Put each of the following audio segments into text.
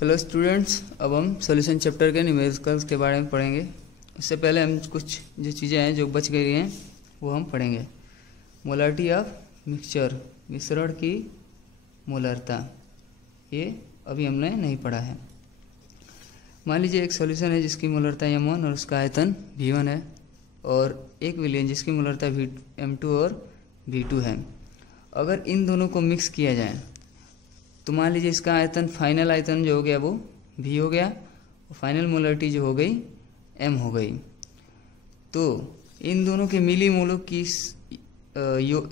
Hello students, अब हम solution chapter के न्यूमेरिकल्स के बारे में पढ़ेंगे। इससे पहले हम कुछ जो चीज़ें हैं जो बच गई हैं वो हम पढ़ेंगे। मोलारिटी ऑफ मिक्सचर, मिश्रण की मोलरता, ये अभी हमने नहीं पढ़ा है। मान लीजिए एक सॉल्यूशन है जिसकी मोलरता m1 और उसका आयतन v1 है, और एक विलयन जिसकी मोलरता m2 और v2 है। अगर इन दोनों को मिक्स किया जाए तो मान लीजिए इसका आयतन, फाइनल आयतन जो हो गया वो v हो गया, और फाइनल मोलरिटी जो हो गई m हो गई। तो इन दोनों के मिलीमोलों की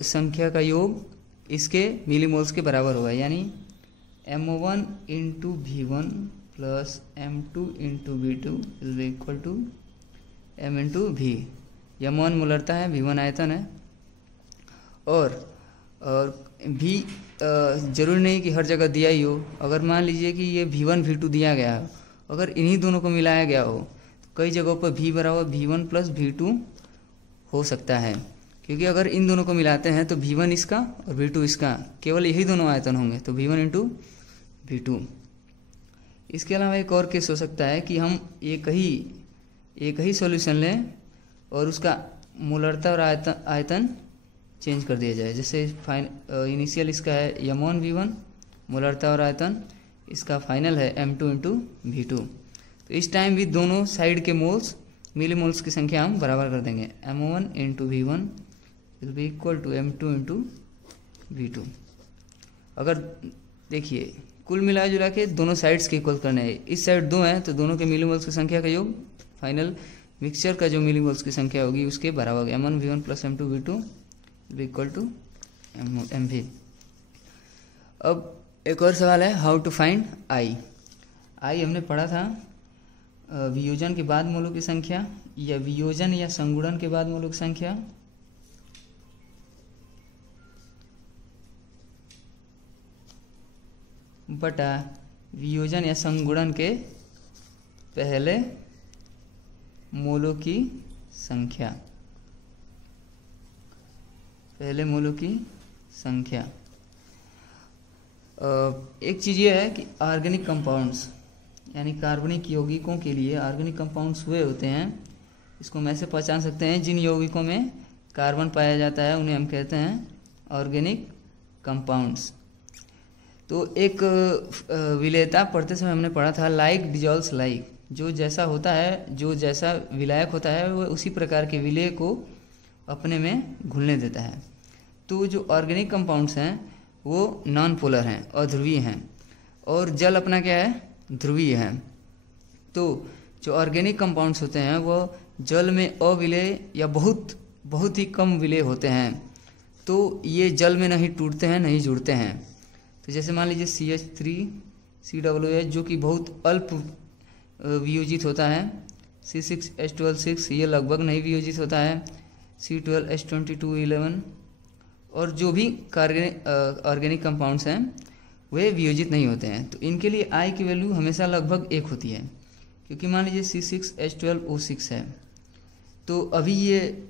संख्या का योग इसके मिलीमोल्स के बराबर होगा, यानी m1 into v1 plus m2 into v2 will be equal to m into v। m1 मोलरता है, v1 आयतन है, और v जरूरी नहीं कि हर जगह दिया ही हो। अगर मान लीजिए कि ये v1 v2 दिया गया हो, अगर इन्हीं दोनों को मिलाया गया हो तो कई जगहों पर v बराबर v1 प्लस v2 हो सकता है, क्योंकि अगर इन दोनों को मिलाते हैं तो v1 इसका और v2 इसका, केवल यही दोनों आयतन होंगे, तो v1 इंटू v2। इसके अलावा एक और केस हो सकता है कि हम एक ही सॉल्यूशन लें और उसका मोलरता और आयतन चेंज कर दिया जाए। जैसे इनिशियल इसका है m1 v1, मोलरता और आयतन इसका फाइनल है m2 इंटू v2। तो इस टाइम भी दोनों साइड के मोल्स, मिलीमोल्स की संख्या हम बराबर कर देंगे। m1 into v1 will be equal to m2 into v2। अगर देखिए कुल मिला जुला के दोनों साइड्स के इक्वल करने हैं, इस साइड 2 हैं तो दोनों के मिलीमोल्स की संख्या का योग फाइनल मिक्सचर का जो मिलीमोल्स की संख्या होगी उसके बराबर होगी। m1 v1 plus m2 v2 equal to mv। अब एक और सवाल है, हाउ टू फाइंड आई। हमने पढ़ा था वियोजन के बाद मोलों की संख्या, या वियोजन या संगुणन के बाद मोलों की संख्या, बटा वियोजन या संगुणन के पहले मोलों की संख्या, पहले मोलों की संख्या। एक चीज़ ये है कि ऑर्गेनिक कंपाउंड्स यानी कार्बनिक यौगिकों के लिए ऑर्गेनिक कंपाउंड्स हुए होते हैं, इसको हम ऐसे पहचान सकते हैं, जिन यौगिकों में कार्बन पाया जाता है उन्हें हम कहते हैं ऑर्गेनिक कंपाउंड्स। तो एक विलेयता पढ़ते समय हमने पढ़ा था, लाइक डिजॉल्व्स लाइक, जो जैसा होता है, जो जैसा विलायक होता है वह उसी प्रकार के विलेय को अपने में घुलने देता है। तो जो ऑर्गेनिक कंपाउंड्स हैं वो नॉन पोलर हैं, अध्रुवीय हैं, और जल अपना क्या है, ध्रुवीय है। तो जो ऑर्गेनिक कंपाउंड्स होते हैं वो जल में अविलेय या बहुत ही कम विलेय होते हैं, तो ये जल में नहीं टूटते हैं, नहीं जुड़ते हैं। तो जैसे मान लीजिए CH3COOH जो कि बहुत अल्प वियोजित होता है, C6H12 ये लगभग नहीं वियोजित होता है, C12H2211, और जो भी ऑर्गेनिक कंपाउंड्स हैं वे वियोजित नहीं होते हैं। तो इनके लिए I की वैल्यू हमेशा लगभग 1 होती है, क्योंकि मान लीजिए C6H12O6 है, तो अभी ये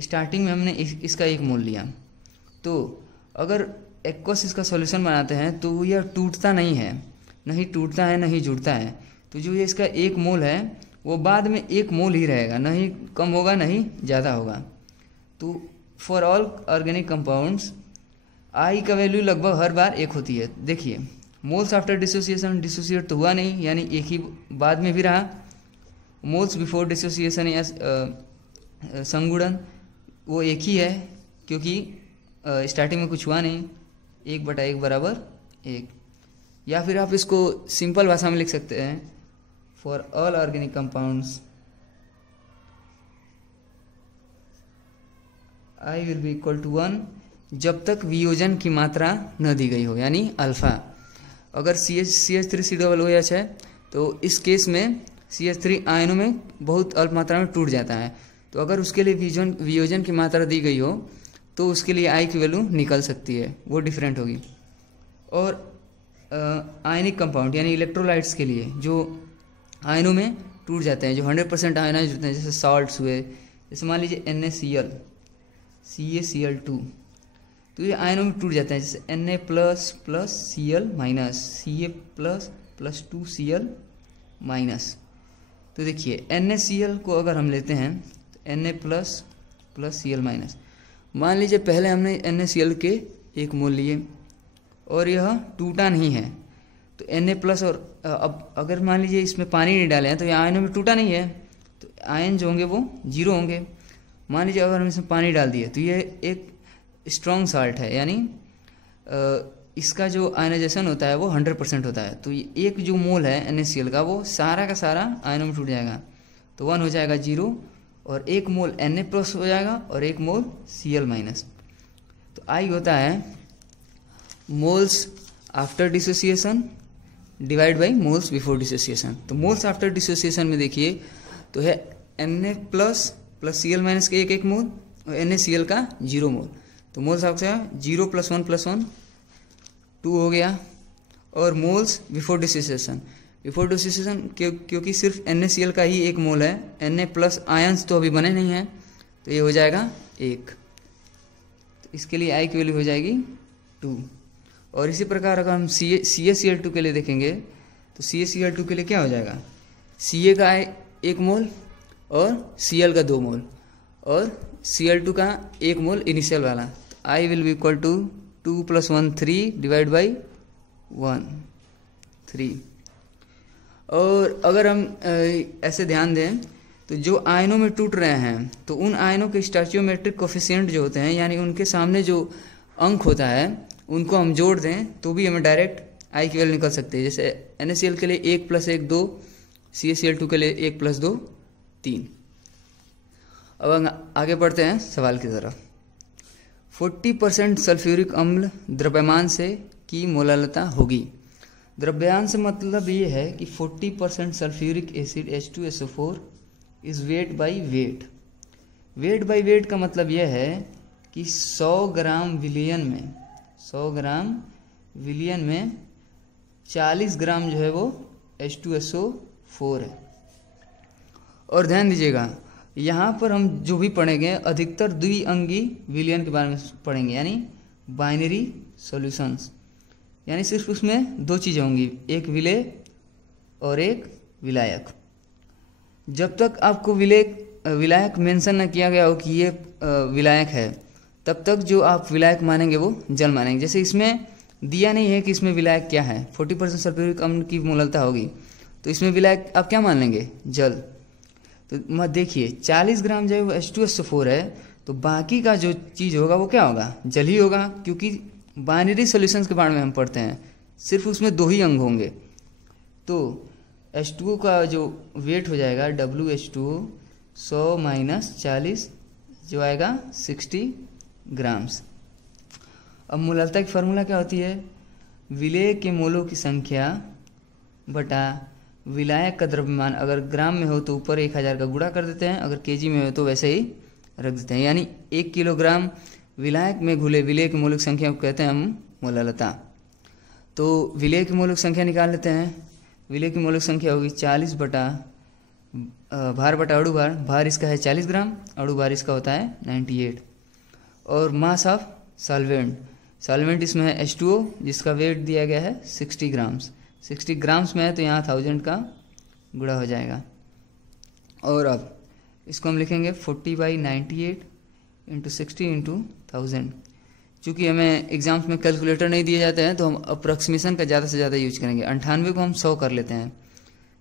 स्टार्टिंग में हमने इसका 1 मोल लिया। तो अगर एक्वस इसका सॉल्यूशन बनाते हैं तो यह टूटता नहीं है, नहीं जुड़ता है। तो जो ये इसका 1 मोल है वो बाद में 1 मोल ही रहेगा, नहीं कम होगा नहीं ज़्यादा होगा। तो for all organic compounds I का वैल्यू लगभग हर बार 1 होती है। देखिए मोल्स आफ्टर डिसोसिएशन, डिसोसिएट तो हुआ नहीं, यानी एक ही बाद में भी रहा। मोल्स बिफोर डिसोसिएशन या संगुणन वो एक ही है, क्योंकि स्टार्टिंग में कुछ हुआ नहीं, 1/1 बराबर 1। या फिर आप इसको सिंपल भाषा में लिख सकते हैं, for all organic compounds I will be equal to 1 जब तक वियोजन की मात्रा न दी गई हो, यानी अल्फा। अगर CH3COOH है तो इस केस में CH3 आयनों में बहुत अल्प मात्रा में टूट जाता है, तो अगर उसके लिए वियोजन की मात्रा दी गई हो तो उसके लिए I की वैल्यू निकल सकती है, वो डिफरेंट होगी। और आयनिक कंपाउंड यानी इलेक्ट्रोलाइट्स के लिए जो आयनों में टूट जाते हैं, जो 100% आयनाइज होते हैं, जैसे सॉल्ट्स हुए, जैसे मान लीजिए NaCl, CaCl2, तो ये आयनों में टूट जाते हैं, जैसे Na plus plus Cl minus, Ca plus plus 2Cl minus. तो देखिए NaCl को अगर हम लेते हैं तो Na plus plus Cl minus, मान लीजिए पहले हमने NaCl के 1 मोल लिए और यह टूटा नहीं है, तो Na प्लस, और अब अगर मान लीजिए इसमें पानी नहीं डाले हैं तो ये आयनों में टूटा नहीं है, तो आयन जो होंगे वो 0 होंगे। मान लीजिए अगर हम इसमें पानी डाल दिए तो ये एक स्ट्रॉन्ग साल्ट है, यानी इसका जो आयनाइजेशन होता है वो 100% होता है। तो ये एक जो मोल है NaCl का वो सारा का सारा आयनों में टूट जाएगा, तो 1 हो जाएगा 0, और 1 मोल Na प्लस हो जाएगा और 1 मोल Cl माइनस। तो I होता है moles after dissociation divide by moles before dissociation. तो मोल्स आफ्टर डिसोसिएशन में देखिए तो है Na plus plus Cl minus के 1 मोल और NaCl का 0 मोल। तो मोल्स आपका 0 + 1 + 1 2 हो गया। और moles before dissociation, before dissociation क्योंकि सिर्फ NaCl का ही 1 मोल है, Na प्लस आयंस तो अभी बने नहीं हैं, तो ये हो जाएगा 1। तो इसके लिए I की वैल्यू हो जाएगी 2। और इसी प्रकार अगर हम CaCl2 के लिए देखेंगे तो CaCl2 के लिए क्या हो जाएगा, Ca का 1 मोल और Cl का 2 मोल और Cl2 का 1 मोल इनिशियल वाला। तो I will be equal to 2 + 1 3 divide by 1 3। और अगर हम ऐसे ध्यान दें तो जो आयनों में टूट रहे हैं तो उन आयनों के स्टोइचियोमेट्रिक कोफिशिएंट जो होते हैं, यानी उनके सामने जो अंक होता है उनको हम जोड़ दें तो भी हमें डायरेक्ट I की वैल्यू निकल सकती है। जैसे NaCl के लिए 1 + 1 2, CaCl2 के लिए 1 + 2 3। अब हम आगे बढ़ते हैं सवाल की तरफ। 40% सल्फ्यूरिक अम्ल द्रव्यमान से की मोलालता होगी। द्रव्यमान से मतलब ये है कि 40% sulphuric acid H2SO4 is weight by wait. Weight by wait का मतलब यह है कि 100 ग्राम विलियन में 40 ग्राम जो है वो H2SO4 है। और ध्यान दीजिएगा यहाँ पर हम जो भी पढ़ेंगे अधिकतर द्विअंगी विलयन के बारे में पढ़ेंगे, यानी बाइनरी सॉल्यूशंस, यानी सिर्फ उसमें 2 चीज़ें होंगी, एक विलेय और एक विलायक। जब तक आपको विलायक मेंशन न किया गया हो कि ये विलायक है, तब तक जो आप विलायक मानेंगे वो जल मानेंगे। जैसे इसमें दिया नहीं है कि इसमें विलायक क्या है, 40% सल्फ्यूरिक अम्ल की मोललता होगी, तो इसमें विलायक आप क्या मान लेंगे, जल। तो मत देखिए 40 ग्राम जो है वो H2SO4 है, तो बाकी का जो चीज़ होगा वो क्या होगा, जल ही होगा, क्योंकि बाइनरी सॉल्यूशंस के बारे में हम पढ़ते हैं सिर्फ उसमें 2 ही अंग होंगे। तो H2O का जो वेट हो जाएगा WH2O 100 - 40 जो आएगा 60 ग्राम्स। अब मोललता की फार्मूला क्या होती है, विलेय के मोलों की संख्या बटा विलायक का द्रव्यमान। अगर ग्राम में हो तो ऊपर 1000 का गुणा कर देते हैं, अगर केजी में हो तो वैसे ही रख देते हैं, यानी 1 किलोग्राम विलायक में घुले विलेय की मौलिक संख्या को कहते हैं हम मोलालता। तो विलेय की मौलिक संख्या निकाल लेते हैं। विलेय की मौलिक संख्या होगी 40 बटा भार बटा अणु भार। भार इसका है 40 ग्राम, अणु भार इसका होता है 98। और मास ऑफ सॉल्वेंट इसमें है H2O जिसका वेट दिया गया है 60 ग्राम्स। 60 ग्राम्स में है तो यहाँ 1000 का गुणा हो जाएगा। और अब इसको हम लिखेंगे 40/98 × 60 × 1000। चूँकि हमें एग्जाम्स में कैलकुलेटर नहीं दिए जाते हैं तो हम अप्रॉक्सीमेशन का ज़्यादा से ज़्यादा यूज करेंगे। 98 को हम 100 कर लेते हैं,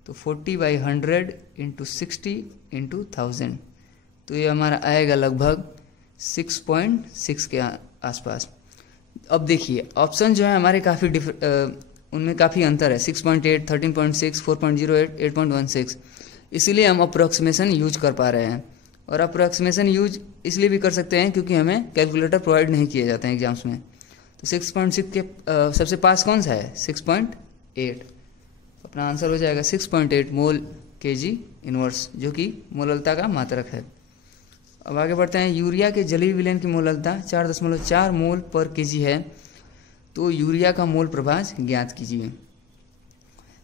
तो 40/100 × 60 × 1000, तो ये हमारा आएगा लगभग 6.6 के आसपास। अब देखिए ऑप्शन जो है हमारे काफ़ी उनमें काफ़ी अंतर है, 6.8, 13.6, 4.08, 8.16। इसीलिए हम अप्रॉक्सीमेशन यूज कर पा रहे हैं। और अप्रॉक्सीमेशन यूज इसलिए भी कर सकते हैं क्योंकि हमें कैलकुलेटर प्रोवाइड नहीं किए जाते हैं एग्जाम्स में। तो 6.6 के सबसे पास कौन सा है, 6.8। अपना आंसर हो जाएगा 6.8 मोल kg इनवर्स, जो कि मोललता का मात्रक है। अब आगे बढ़ते हैं। यूरिया के जलीय विलयन की मोललता 4.4 मोल पर kg है, तो यूरिया का मोल प्रभाज ज्ञात कीजिए।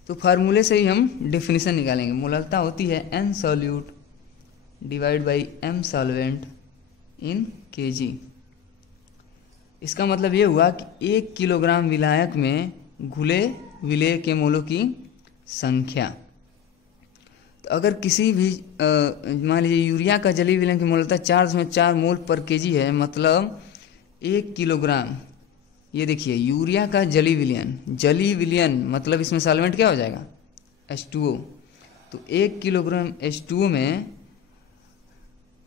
तो फार्मूले से ही हम डेफिनेशन निकालेंगे। मोललता होती है N solute divide by M solvent in kg। इसका मतलब ये हुआ कि 1 किलोग्राम विलायक में घुले विलेय के मोलों की संख्या। तो अगर किसी भी मान लीजिए यूरिया का जलीय विलयन की मोलता 4.4 मोल पर केजी है, मतलब 1 किलोग्राम, ये देखिए यूरिया का जलीय विलयन मतलब इसमें सॉल्वेंट क्या हो जाएगा, H2O। तो 1 किलोग्राम H2O में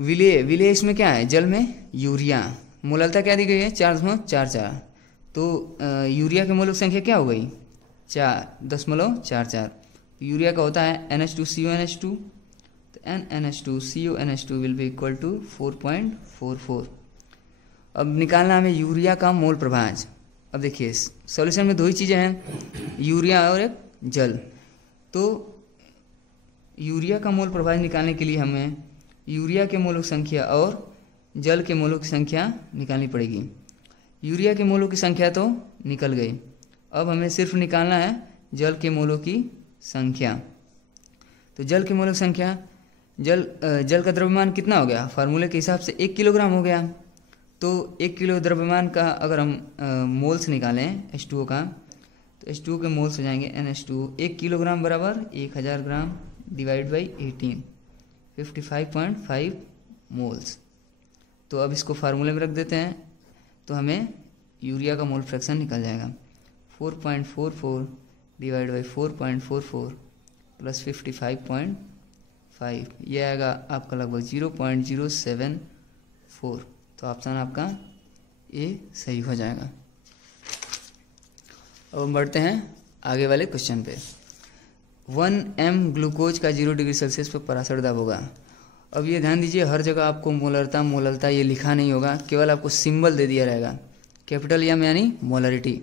विलेय इसमें क्या है, जल में यूरिया, मोललता क्या दी गई है 4.44। तो यूरिया के मोल की संख्या क्या हो गई 4.44। यूरिया का होता है NH2CONH2, तो NNH2CONH2 will be equal to 4.44। अब निकालना हमें यूरिया का मोल प्रभाज। अब देखिए सॉल्यूशन में दो ही चीज़ें हैं, यूरिया और एक जल। तो यूरिया का मोल प्रभाज निकालने के लिए हमें यूरिया के मोलों की संख्या और जल के मोलों की संख्या निकालनी पड़ेगी। यूरिया के मोलों की संख्या तो निकल गई, अब हमें सिर्फ निकालना है जल के मोलों की संख्या। तो जल के मोलों की संख्या, जल का द्रव्यमान कितना हो गया, फार्मूले के हिसाब से 1 किलोग्राम हो गया। तो 1 किलो द्रव्यमान का अगर हम मोल्स निकालें H2O का, तो H2O के मोल्स हो जाएंगे NH2, 1 किलोग्राम बराबर 1000 ग्राम डिवाइड बाई 18, 55.5 मोल्स। तो अब इसको फार्मूले में रख देते हैं, तो हमें यूरिया का मोल फ्रैक्शन निकल जाएगा 4.44 डिवाइड बाई 4.44 प्लस 55.5, ये आएगा आपका लगभग 0.074। तो ऑप्शन आपका ए सही हो जाएगा। अब हम बढ़ते हैं आगे वाले क्वेश्चन पे। 1 m ग्लूकोज का 0 डिग्री सेल्सियस पर परासर दाब होगा। अब ये ध्यान दीजिए, हर जगह आपको मोलरता ये लिखा नहीं होगा, केवल आपको सिंबल दे दिया रहेगा। कैपिटल एम यानी मोलरिटी,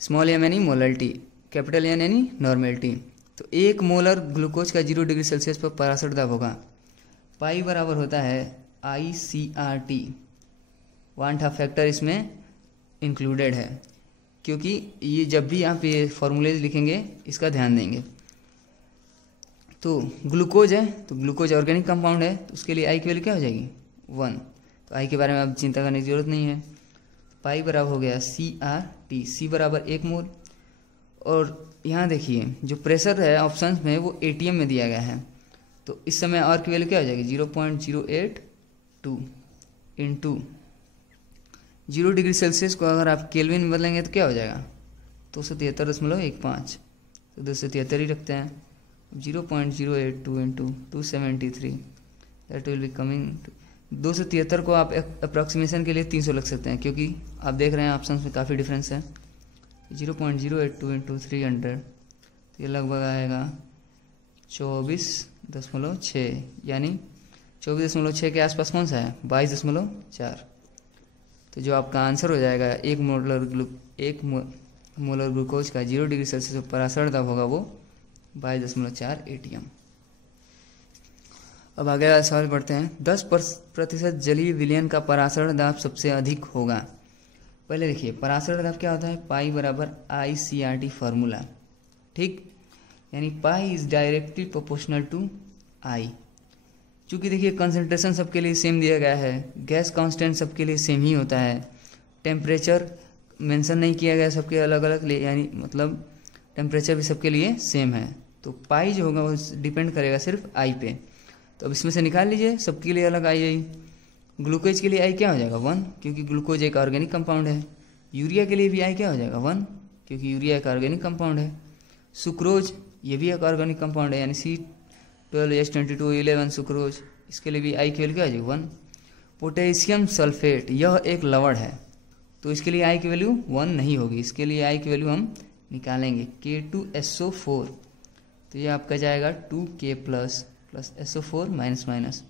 स्मॉल एम यानी मोलरिटी, कैपिटल एन यानी नॉर्मेलिटी। तो 1 मोलर ग्लूकोज का 0 डिग्री सेल्सियस पर परासर दाब होगा। पाई बराबर होता है ICRT, वांट हाफ फैक्टर इसमें इंक्लूडेड है, क्योंकि ये जब भी आप ये फॉर्मूलेज लिखेंगे इसका ध्यान देंगे। तो ग्लूकोज है, तो ग्लूकोज ऑर्गेनिक कंपाउंड है, तो उसके लिए आई की वैल्यू क्या हो जाएगी 1। तो आई के बारे में आप चिंता करने की जरूरत नहीं है। पाई बराबर हो गया CRT, C बराबर 1 मोल। और यहाँ देखिए जो प्रेशर है ऑप्शन में वो ATM में दिया गया है, तो इस समय आर की वैल्यू क्या हो जाएगी 0.082 इंटू 0 डिग्री सेल्सियस को अगर आप केल्विन में बदलेंगे तो क्या हो जाएगा 273.15। तो 273 ही रखते हैं। 0.082 into 273 that will be coming. 273 को आप अप्रॉक्सीमेशन के लिए 300 लग सकते हैं, क्योंकि आप देख रहे हैं ऑप्शन में काफ़ी डिफरेंस है। 0.082 इंटू 300 तो ये लगभग आएगा 24.6, यानी 24.6 के आसपास कौन सा है 22.4। तो जो आपका आंसर हो जाएगा 1 मोलर ग्लूकोज का 0 डिग्री सेल्सियस पर परासर दाब होगा वो 22.4 ATM। अब आगे वाला सवाल पढ़ते हैं। 10% जलीय विलयन का परासर दाब सबसे अधिक होगा। पहले देखिए परासर दाब क्या होता है, पाई बराबर ICRT फार्मूला, ठीक, यानी pi is directly proportional to I. चूँकि देखिए कंसंट्रेशन सबके लिए सेम दिया गया है, गैस कांस्टेंट सबके लिए सेम ही होता है, टेम्परेचर मेंशन नहीं किया गया सबके अलग अलग, यानी मतलब टेम्परेचर भी सबके लिए सेम है। तो पाई जो होगा वो डिपेंड करेगा सिर्फ आई पे। तो अब इसमें से निकाल लीजिए, सबके लिए अलग आई। ग्लूकोज के लिए आई क्या हो जाएगा 1, क्योंकि ग्लूकोज एक ऑर्गेनिक कंपाउंड है। यूरिया के लिए भी आई क्या हो जाएगा 1, क्योंकि यूरिया एक ऑर्गेनिक कंपाउंड है। सुक्रोज ये भी एक ऑर्गेनिक कंपाउंड है, यानी C12H2211 सुक्रोज, इसके लिए भी आई की वैल्यू क्या हो जाएगी 1। पोटेशियम सल्फेट यह एक लवण है, तो इसके लिए आई की वैल्यू 1 नहीं होगी, इसके लिए आई की वैल्यू हम निकालेंगे K2SO4, तो ये आपका जाएगा 2K plus SO4 minus minus.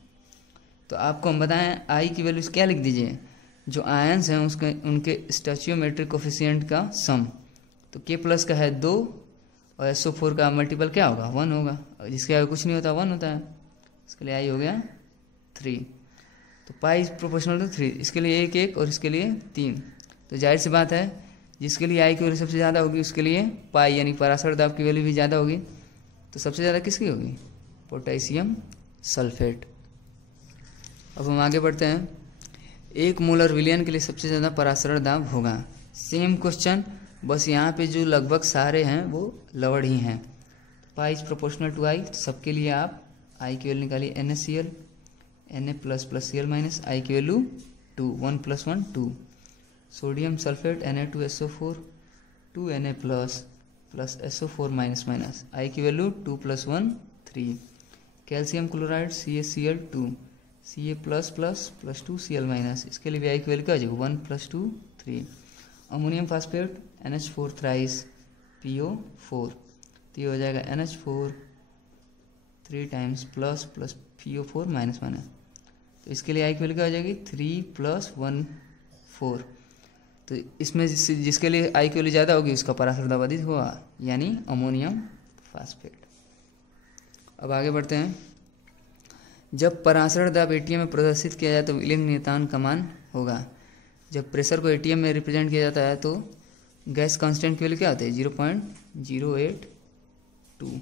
तो आपको हम बताएं आई की वैल्यू क्या लिख दीजिए, जो आयंस हैं उसके उनके स्टोइचियोमेट्रिक कोफिशिएंट का सम। तो K प्लस का है 2 और SO4 का मल्टीपल क्या होगा 1 होगा, जिसके आगे कुछ नहीं होता 1 होता है, इसके लिए आई हो गया 3। तो पाई प्रोपोर्शनल टू 3, इसके लिए 1 1 और इसके लिए 3। तो जाहिर सी बात है जिसके लिए आई की वैल्यू सबसे ज़्यादा होगी उसके लिए पाई यानी परासर दाब की वैल्यू भी ज़्यादा होगी। तो सबसे ज़्यादा किसकी होगी, पोटेशियम सल्फेट। अब हम आगे बढ़ते हैं। 1 मोलर विलयन के लिए सबसे ज़्यादा पराशरण दाब होगा। सेम क्वेश्चन, बस यहाँ पे जो लगभग सारे हैं वो लवड़ ही हैं। Pi is proportional to I, सबके लिए आप आई की वैल्यू निकालिए NaCl, Na plus plus Cl minus, I की value 2, 1 + 1 2। Sodium sulphate Na2SO4 2Na plus SO4 minus minus, I की value 2 + 1 3। Calcium chloride CaCl2 Ca plus 2 Cl minus, इसके लिए भी आई की वैल्यू क्या हो जाएगी 1 + 2 3। Ammonium phosphate NH4 thrice PO4, तो ये हो जाएगा NH4 3 times plus PO4 minus minus, तो इसके लिए आई की वैल्यू क्या हो जाएगी 3 + 1 4। तो इसमें जिसके लिए आई की वैल्यू ज़्यादा होगी उसका पराशर दाब अधिक होगा, यानी अमोनियम फास्फेट। अब आगे बढ़ते हैं। जब पराशर दाब ATM में प्रदर्शित किया जाए तो विलयन नियतांक का मान होगा। जब प्रेशर को ATM में रिप्रेजेंट किया जाता है तो गैस कांस्टेंट की वैल्यू क्या होती है 0.082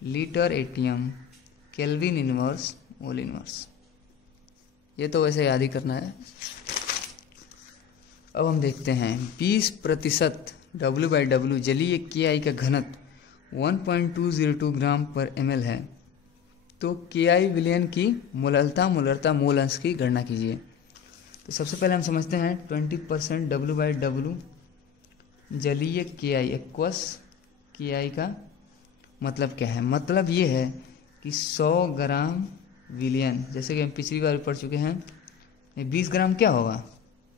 litre ATM kelvin inverse mole inverse. ये तो वैसे याद ही करना है। अब हम देखते हैं 20% W/W जलीय KI का घनत्व 1.202 ग्राम पर ml है, तो KI विलयन की मोलरता मोल अंश की गणना कीजिए। तो सबसे पहले हम समझते हैं 20% W/W जलीय KI एक्वस KI का मतलब क्या है। मतलब ये है कि 100 ग्राम विलयन, जैसे कि हम पिछली बार पढ़ चुके हैं, 20 ग्राम क्या होगा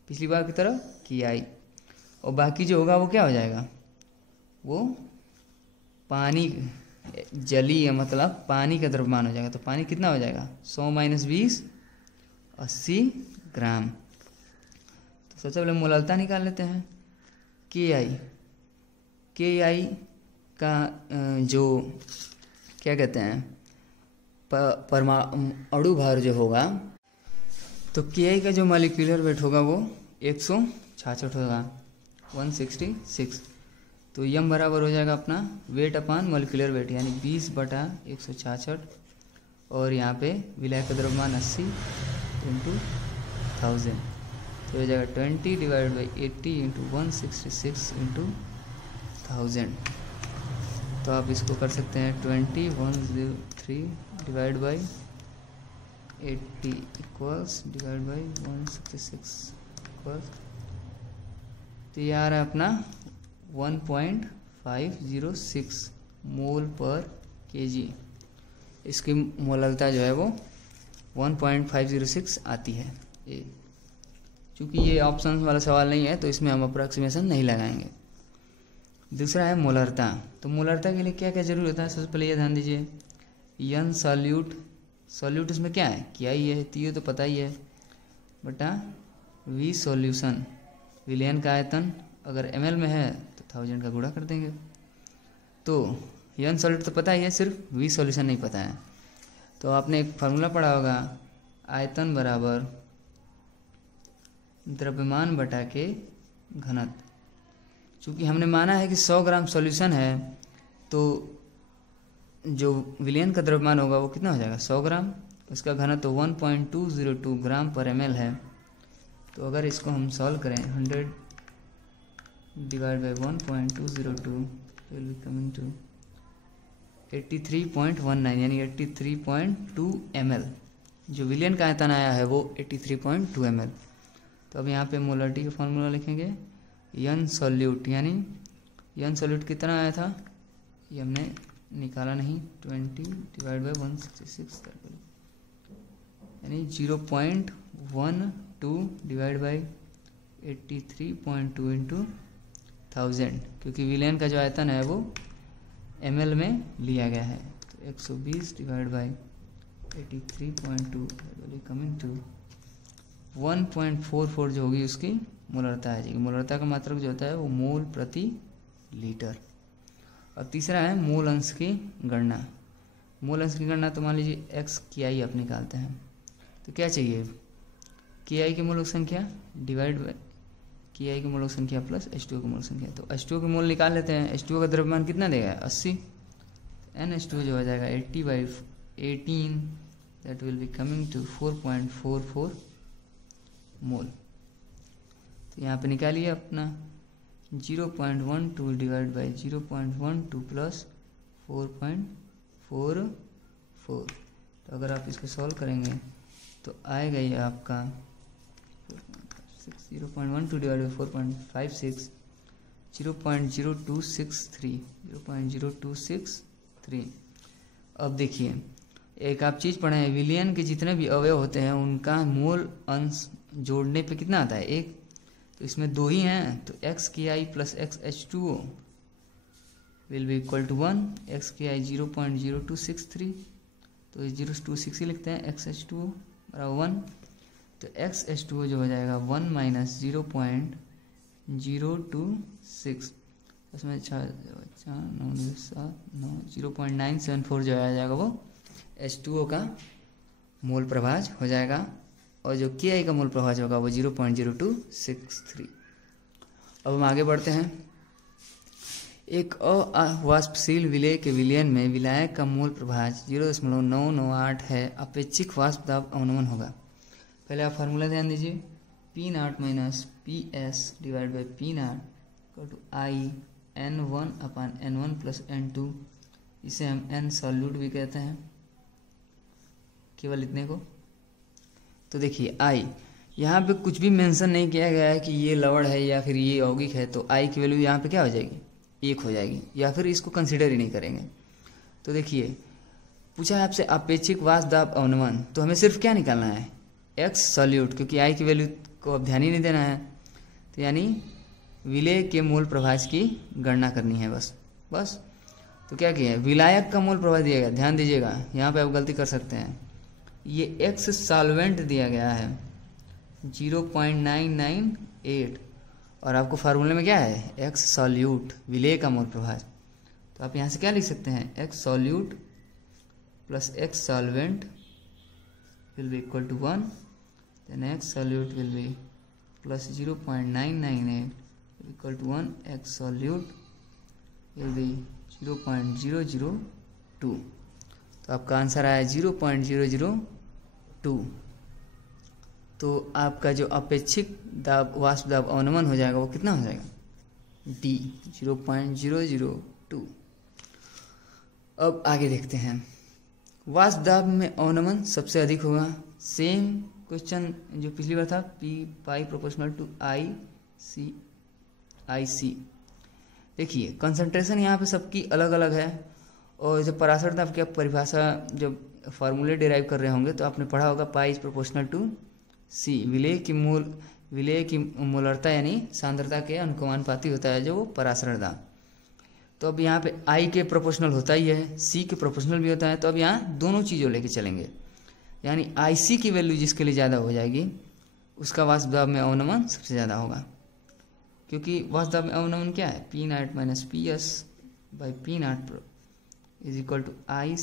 पिछली बार की तरह KI, और बाकी जो होगा वो क्या हो जाएगा, वो पानी जलीय मतलब पानी का द्रव्यमान हो जाएगा। तो पानी कितना हो जाएगा 100 - 20 80 ग्राम। तो सबसे पहले मोलरता निकाल लेते हैं। KI का जो क्या कहते हैं अणु भार जो होगा, तो KI का जो मॉलिक्यूलर वेट होगा वो 166 होगा 166। तो यम बराबर हो जाएगा अपना वेट अपान मॉलिक्यूलर वेट, यानी 20/166, और यहाँ पे विलय का द्रव्यमान 80 × 1000, तो हो जाएगा 20/80 × 166 × 1000। तो आप इसको कर सकते हैं 20103 / 80 / 166 तो ये आ रहा है अपना 1.506 मोल पर kg। इसकी मोलरता जो है वो 1.506 आती है। ये चूँकि ये ऑप्शन वाला सवाल नहीं है तो इसमें हम अप्रॉक्सीमेशन नहीं लगाएंगे। दूसरा है मोलरता। तो मोलरता के लिए क्या क्या जरूरी होता है, सबसे पहले ये ध्यान दीजिए, यन सॉल्यूट इसमें क्या है क्या ही है, तो ये तो पता ही है, बटा वी सॉल्यूशन, विलयन का आयतन अगर ml में है तो 1000 का गुणा कर देंगे। तो यन सॉल्यूट तो पता ही है, सिर्फ वी सॉल्यूशन नहीं पता है। तो आपने एक फार्मूला पढ़ा होगा, आयतन बराबर द्रव्यमान बटा के घनत्व। चूँकि हमने माना है कि 100 ग्राम सॉल्यूशन है तो जो विलयन का द्रव्यमान होगा वो कितना हो जाएगा 100 ग्राम, उसका घनत्व 1.202 ग्राम पर ml है। तो अगर इसको हम सॉल्व करें 100 / 1.202 विल बी कमिंग टू 83.19, यानी 83.2 ml। जो विलयन का आयतन आया है वो 83.2 ml। तो अब यहाँ पे मोलरिटी का फॉर्मूला लिखेंगे, यन सॉल्यूट, यानी यन सॉल्यूट कितना आया था ये हमने निकाला नहीं, 20 / 166, यानी 0.12 / 83.2 × 1000, क्योंकि विलयन का जो आयतन है वो ml में लिया गया है। तो 120 / 83.2 कमिंग टू 1.44 जो होगी उसकी मोलरता आ जाएगी। मोलरता का मात्रक जो होता है वो मोल प्रति लीटर। और तीसरा है मोल अंश की गणना। मोल अंश की गणना तो मान लीजिए x KI आप निकालते हैं, तो क्या चाहिए KI की मोल संख्या डिवाइड बाय KI की मोल संख्या प्लस H2O की मोल संख्या। तो H2O की मोल निकाल लेते हैं। H2O का द्रव्यमान कितना देगा 80, NH2 जो हो जाएगा 80/18, that will be coming to 4.44 mole. तो यहाँ पे निकालिए अपना 0.12 डिवाइड बाई 0.12 प्लस 4.44। तो अगर आप इसको सॉल्व करेंगे तो आएगा ये आपका 0.12 डिवाइड बाई 4.56 0.0263। अब देखिए एक आप चीज़ पढ़े हैं, विलियन के जितने भी अवयव होते हैं उनका मोल अंश जोड़ने पे कितना आता है? एक। तो इसमें दो ही हैं, तो XKI plus XH2O will be equal to 1। XKI 0.0263, तो 0.26 ही लिखते हैं। XH2O बराबर 1, तो XH2O जो हो जाएगा 1 माइनस 0.026, इसमें 0.974 जो आ जाएगा वो H2O का मोल प्रभाज हो जाएगा, और जो KI का मोल प्रभाज होगा वो 0.0263। अब हम आगे बढ़ते हैं। एक अवाष्पशील विलेय के विलयन में विलायक का मोल प्रभाज 0.998 है। अपेक्षिक वाष्प दाब अवनमन होगा। पहले आप फार्मूला ध्यान दीजिए, P0 minus PS divide by P0 equal to I N1 upon N1 plus N2। इसे हम N सॉल्यूट भी कहते हैं, केवल इतने को। तो देखिए I यहाँ पे कुछ भी मेंशन नहीं किया गया है कि ये लवण है या फिर ये यौगिक है, तो I की वैल्यू यहाँ पे क्या हो जाएगी? 1 हो जाएगी, या फिर इसको कंसिडर ही नहीं करेंगे। तो देखिए पूछा है आपसे अपेक्षिक वाष्प दाब अवनमन, तो हमें सिर्फ क्या निकालना है? X सॉल्यूट, क्योंकि I की वैल्यू को अब ध्यान ही नहीं देना है। तो यानी विलेय के मोल प्रभाज की गणना करनी है बस। तो क्या किया है, विलायक का मोल प्रभाज दिया गया, ध्यान दीजिएगा यहाँ पे आप गलती कर सकते हैं। ये X सॉल्वेंट दिया गया है 0.998, और आपको फार्मूले में क्या है? X सॉल्यूट, विलेय का मोल प्रभाज। तो आप यहाँ से क्या लिख सकते हैं? X solute plus X solvent will be equal to 1, then X solute will be plus 0.998 equal to 1, X solute will be 0.002। तो आपका आंसर आया 0.002। तो आपका जो अपेक्षिक दाब वाष्प दाब अवनमन हो जाएगा वो कितना हो जाएगा? D 0.002। अब आगे देखते हैं, वाष्प दाब में अवनमन सबसे अधिक होगा। सेम क्वेश्चन जो पिछली बार था, P pi proportional to IC। देखिए कंसंट्रेशन यहाँ पे सबकी अलग अलग है, और जब पराशर दाब की परिभाषा जब फार्मूले डिराइव कर रहे होंगे तो आपने पढ़ा होगा pi is proportional to C। विलेय की मोलरता यानी सांद्रता के अनुकमानुपाती होता है जो वो पराशर दाब। तो अब यहाँ पे I के प्रोपोर्शनल होता ही है, C के प्रोपोर्शनल भी होता है। तो अब यहाँ दोनों चीज़ों लेके चलेंगे, यानी IC की वैल्यू जिसके लिए ज़्यादा हो जाएगी उसका वाष्प दाब में अवनमन सबसे ज़्यादा होगा, क्योंकि वाष्प दाब में अवनमन क्या है? P0 minus PS by P0 is equal to I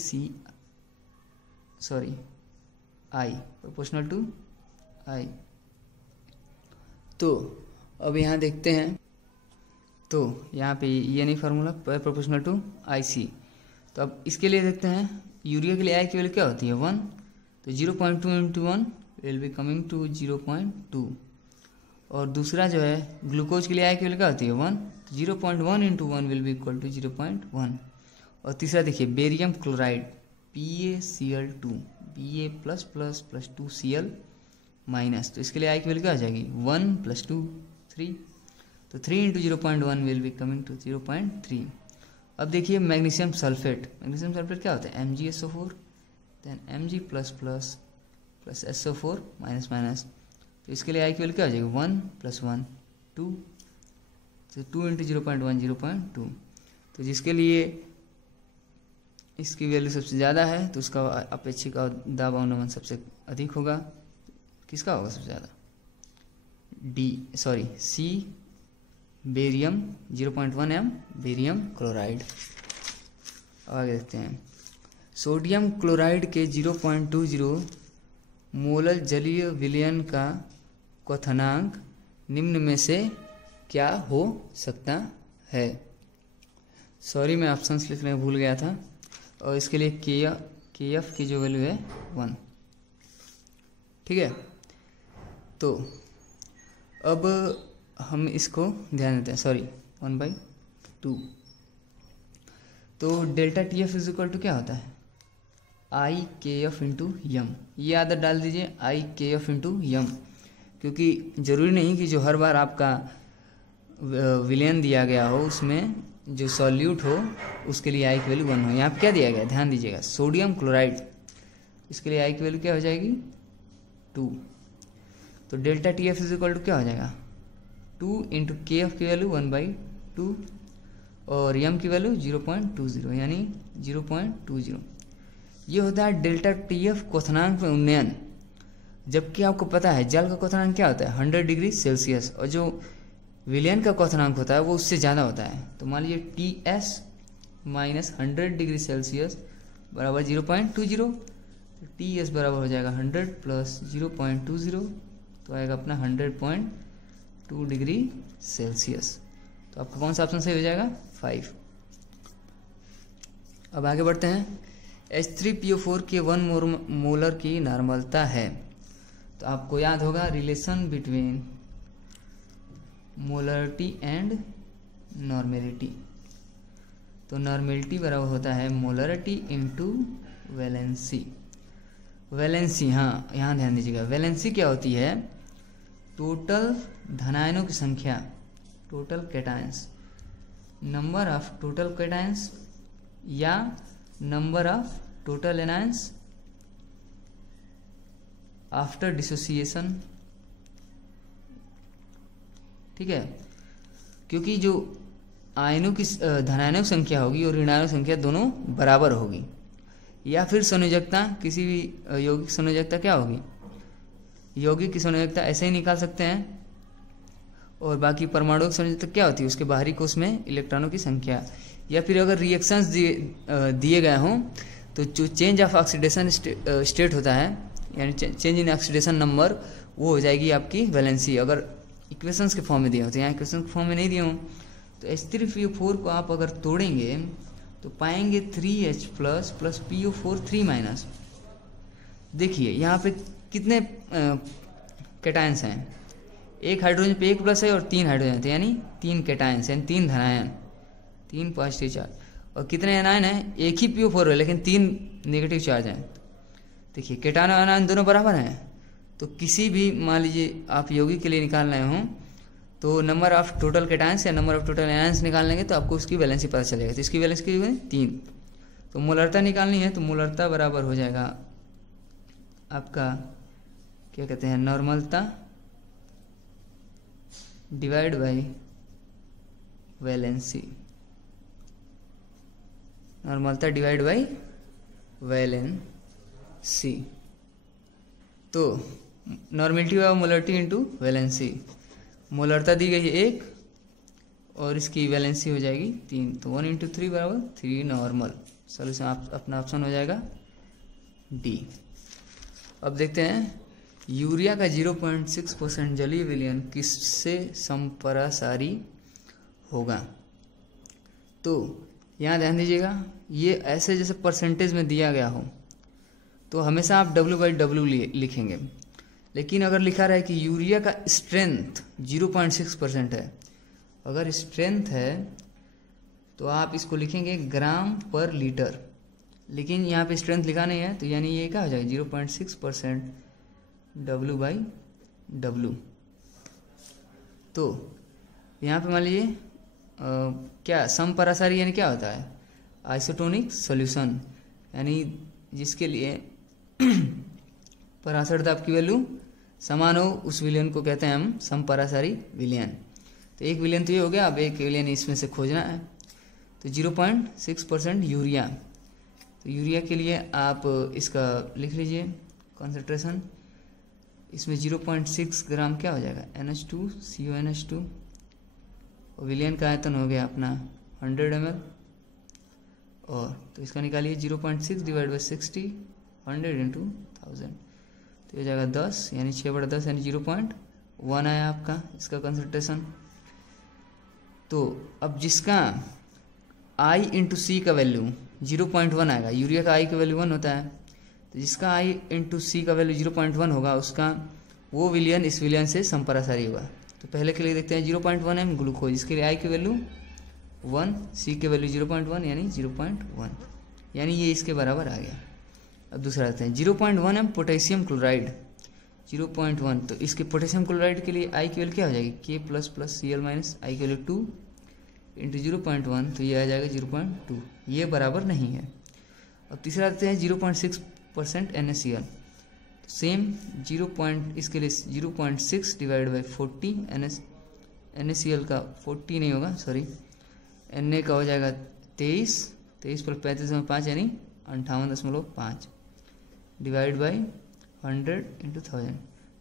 proportional to I। तो अब यहाँ देखते हैं, तो यहाँ पे ये नहीं फार्मूला प्रोपोर्शनल टू IC। तो अब इसके लिए देखते हैं, यूरिया के लिए I की वैल्यू क्या होती है? 1। तो 0.2 into 1 will be coming to 0.2। और दूसरा जो है ग्लूकोज के लिए I की वैल्यू क्या होती है? 1। तो 0.1 into 1 will be equal to 0.1। और तीसरा देखिए barium chloride BaCl2 Ba plus plus plus 2Cl minus, तो इसके लिए I की वैल्यू क्या हो जाएगी? 1 प्लस 2 3। तो 3 into 0.1 will be coming to 0.3। अब देखिए मैग्नीशियम सल्फेट क्या होता है? MgSO4 then Mg plus plus plus SO4 minus minus, तो इसके लिए I की वैल्यू क्या हो जाएगी? 1 प्लस 1 2। तो 2 इंटू 0.1 0.2। तो जिसके लिए इसकी वैल्यू सबसे ज़्यादा है तो उसका अपेक्षिक दाब अवनमन सबसे अधिक होगा। किसका होगा सबसे ज़्यादा? C barium 0.1 m barium chloride. आगे देखते हैं, सोडियम क्लोराइड के 0.20 मोलल जलीय विलयन का क्वथनांक निम्न में से क्या हो सकता है? सॉरी मैं ऑप्शंस लिखने में भूल गया था, और इसके लिए KF की जो वैल्यू है 1। ठीक है, तो अब हम इसको ध्यान देते हैं, सॉरी 1/2। तो delta T F is equal to क्या होता है, आई के एफ इंटू यम। ये आदत डाल दीजिए, आई के एफ इंटू यम, क्योंकि ज़रूरी नहीं कि जो हर बार आपका विलयन दिया गया हो उसमें जो सॉल्यूट हो उसके लिए आई की वैल्यू 1 हो। यहाँ पे क्या दिया गया है, ध्यान दीजिएगा, सोडियम क्लोराइड, इसके लिए आई की वैल्यू क्या हो जाएगी 2। तो delta T F is equal to क्या हो जाएगा 2 इंटू के एफ की वैल्यू 1/2 और यम की वैल्यू 0.20 यानी 0.20। ये होता है डेल्टा टी एफ क्वथनांक में उन्नयन। जबकि आपको पता है जल का क्वथनांक क्या होता है 100 डिग्री सेल्सियस, और जो विलयन का क्वथनांक होता है वो उससे ज़्यादा होता है। तो मान लीजिए T S minus 100 degree Celsius बराबर 0.20, टी एस बराबर हो जाएगा 100 प्लस 0.20, तो आएगा अपना 100.2 डिग्री सेल्सियस। तो आपका कौन सा ऑप्शन सही हो जाएगा 5। अब आगे बढ़ते हैं। H3PO4 के 1 मोलर की नॉर्मलता है। तो आपको याद होगा relation between molarity and normality. तो नॉर्मेलिटी बराबर होता है मोलरिटी इंटू वैलेंसी। वैलेंसी, हाँ यहाँ ध्यान दीजिएगा, वैलेंसी क्या होती है, टोटल धनायनों की संख्या, total cations, number of total cations या number of total anions after dissociation. ठीक है, क्योंकि जो आयनों की धनायनों की संख्या होगी और ऋणायनों की संख्या दोनों बराबर होगी। या फिर संयोजकता, किसी भी यौगिक संयोजकता क्या होगी, यौगिक की संयोजकता ऐसे ही निकाल सकते हैं। और बाकी परमाणु की संयोजकता क्या होती है, उसके बाहरी कोश में इलेक्ट्रॉनों की संख्या। या फिर अगर रिएक्शंस दिए गए हों तो जो चेंज ऑफ ऑक्सीडेशन स्टेट होता है, यानी चेंज इन ऑक्सीडेशन नंबर, वो हो जाएगी आपकी वैलेंसी, अगर इक्वेशंस के फॉर्म में दिए होते हैं। यहाँ इक्वेशन के फॉर्म में नहीं दिए हों तो H3PO4 को आप अगर तोड़ेंगे तो पाएंगे 3H प्लस प्लस PO4 3-। देखिए यहाँ पे कितने कैटायंस हैं, एक हाइड्रोजन पे 1 प्लस है और 3 हाइड्रोजन थे, यानी 3 कैटायंस, यानी 3 धनायन, 3 पॉजिटिव चार्ज। और कितने एनायन हैं, एक ही PO4 है लेकिन 3 नेगेटिव चार्ज हैं। देखिए कैटायन और एनायन दोनों बराबर हैं। तो किसी भी मान लीजिए आप यौगिक के लिए निकाल रहे हों तो नंबर ऑफ टोटल कैटायंस या नंबर ऑफ टोटल एनायंस निकाल लेंगे तो आपको उसकी वैलेंसी पता चलेगा। तो इसकी वैलेंसी कितनी है 3। तो मोलरता निकालनी है तो मोलरता बराबर हो जाएगा आपका क्या कहते हैं नॉर्मलता डिवाइड बाई वैलेंसी, नॉर्मलता डिवाइड बाई वैलेंसी। तो नॉर्मेलिटी और मोलरिटी इंटू वैलेंसी, मोलरता दी गई है 1 और इसकी वैलेंसी हो जाएगी 3, तो 1 × 3 बराबर 3 नॉर्मल। सॉल्यूशन अपना ऑप्शन हो जाएगा डी। अब देखते हैं यूरिया का 0.6% जलीय विलयन किससे संपरासारी होगा। तो यहाँ ध्यान दीजिएगा, ये ऐसे जैसे परसेंटेज में दिया गया हो तो हमेशा आप W/W लिखेंगे। लेकिन अगर लिखा रहा है कि यूरिया का स्ट्रेंथ 0.6% है, अगर स्ट्रेंथ है तो आप इसको लिखेंगे ग्राम पर लीटर, लेकिन यहाँ पे स्ट्रेंथ लिखा नहीं है तो यानी ये क्या हो जाएगा 0.6% W/W। तो यहाँ पे मान लीजिए क्या समपरासारी यानी क्या होता है आइसोटोनिक सॉल्यूशन, यानी जिसके लिए परासर दाब की वैल्यू समान हो उस विलयन को कहते हैं हम समपरासारी विलयन। तो एक विलयन तो ये हो गया, अब एक विलयन इसमें से खोजना है। तो 0.6% यूरिया, तो यूरिया के लिए आप इसका लिख लीजिए कॉन्सेंट्रेशन, इसमें 0.6 ग्राम क्या हो जाएगा NH2CONH2, और विलयन का आयतन हो गया अपना 100 ml, और तो इसका निकालिए 0.6 डिवाइड बाई 60, 100 × 1000, तो हो जाएगा 10 यानी 6/10 यानी 0.1 आया आपका इसका कंसंट्रेशन। तो अब जिसका I × C का वैल्यू 0.1 आएगा, यूरिया का I का वैल्यू 1 होता है, तो जिसका I × C का वैल्यू 0.1 होगा उसका वो विलयन इस विलयन से संपरासारी होगा। तो पहले के लिए देखते हैं 0.1 m ग्लूकोज, इसके लिए आई की वैल्यू 1, सी की वैल्यू 0.1 यानी 0.1, यानी ये इसके बराबर आ गया। अब दूसरा देखते हैं 0.1 m पोटेशियम क्लोराइड 0.1, तो इसके पोटेशियम क्लोराइड के लिए आई की वैल्यू क्या हो जाएगी K plus plus Cl minus I की वैल्यू 2 इंटू 0.1, तो ये आ जाएगा 0.2, ये बराबर नहीं है। अब तीसरा देखते हैं 0.6% NaCl, सेम 0. इसके लिए 0.6 डिवाइड बाई 40, NaCl का 40 नहीं होगा सॉरी, Na का हो जाएगा 23 पर 35.5 यानी 58.5 डिवाइड बाई 100 इंटू 1000,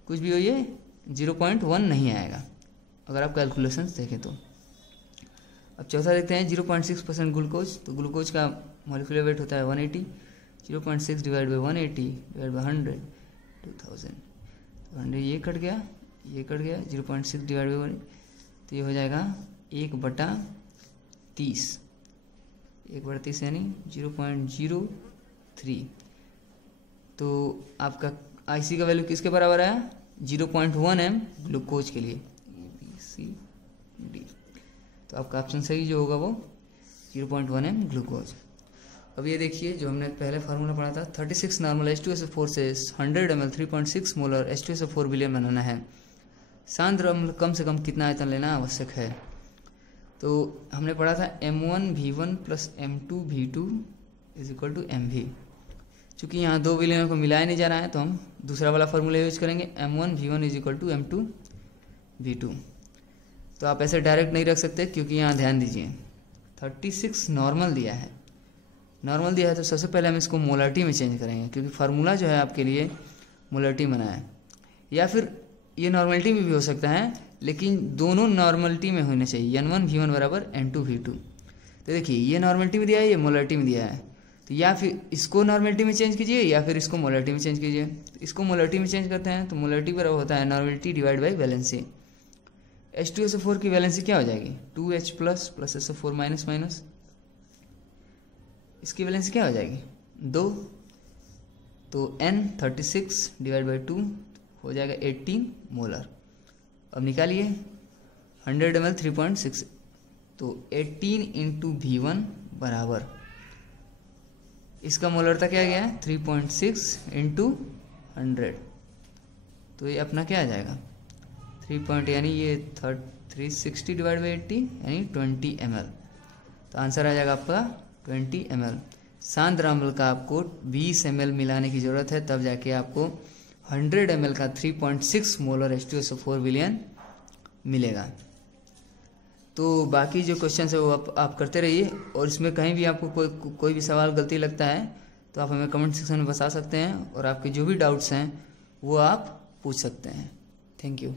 कुछ भी हो ये 0.1 नहीं आएगा अगर आप कैलकुलेशंस देखें तो। अब चौथा देखते हैं 0.6% ग्लूकोज, तो ग्लूकोज का मॉलिक्यूलर वेट होता है 180, 0.6 डिवाइड बाई 180 डिवाइड बाई 100 2000, तो 100 ये कट गया 0.6 डिवाइड बाई 1, तो ये हो जाएगा 1/30 यानी 0.03। तो आपका आईसी का वैल्यू किसके बराबर आया 0.1 m ग्लूकोज के लिए, ABCD, तो आपका ऑप्शन सही जो होगा वो 0.1 m ग्लूकोज। अब ये देखिए जो हमने पहले फार्मूला पढ़ा था, 36 नॉर्मल H2SO4 से 100 ml 3.6 मोलर H2SO4 विलयन बनाना है, सांद्र अम्ल कम से कम कितना आयतन लेना आवश्यक है। तो हमने पढ़ा था M1V1 plus M2V2 is equal to MV। चूँकि यहाँ दो विलयनों को मिलाया नहीं जा रहा है तो हम दूसरा वाला फार्मूला यूज करेंगे, M1V1 is equal to M2V2। तो आप ऐसे डायरेक्ट नहीं रख सकते क्योंकि यहाँ ध्यान दीजिए 36 नॉर्मल दिया है, तो सबसे पहले हम इसको मोलारिटी में चेंज करेंगे क्योंकि फार्मूला जो है आपके लिए मोलारिटी बना है, या फिर ये नॉर्मलिटी में भी हो सकता है लेकिन दोनों नॉर्मलिटी में होने चाहिए, N1V1 बराबर N2V2। तो देखिए ये नॉर्मलिटी में दिया है, ये मोलारिटी में दिया है, तो या फिर इसको नॉर्मलिटी में चेंज कीजिए या फिर इसको मोलारिटी में चेंज कीजिए। तो इसको मोलारिटी में चेंज करते हैं तो मोलारिटी बराबर होता है normality divide by valency. H2SO4 की वैलेंसी क्या हो जाएगी 2H plus plus SO4 minus minus, इसकी वैलेंसी क्या हो जाएगी 2, तो N 36 डिवाइड बाई 2 हो जाएगा 18 मोलर। अब निकालिए 100 ml 3.6, तो 18 इंटू V1 बराबर इसका मोलरता क्या गया 3.6 इंटू 100, तो ये अपना क्या आ जाएगा 3 यानी ये 360 डिवाइड बाई 80 यानी 20 ml, तो आंसर आ जाएगा आपका 20 ml। सांद्र अम्ल का आपको 20 ml मिलाने की ज़रूरत है तब जाके आपको 100 ml का 3.6 मोलर H2SO4 विलयन मिलेगा। तो बाकी जो क्वेश्चन है वो आप करते रहिए, और इसमें कहीं भी आपको कोई भी सवाल गलती लगता है तो आप हमें कमेंट सेक्शन में बता सकते हैं, और आपके जो भी डाउट्स हैं वो आप पूछ सकते हैं। Thank you.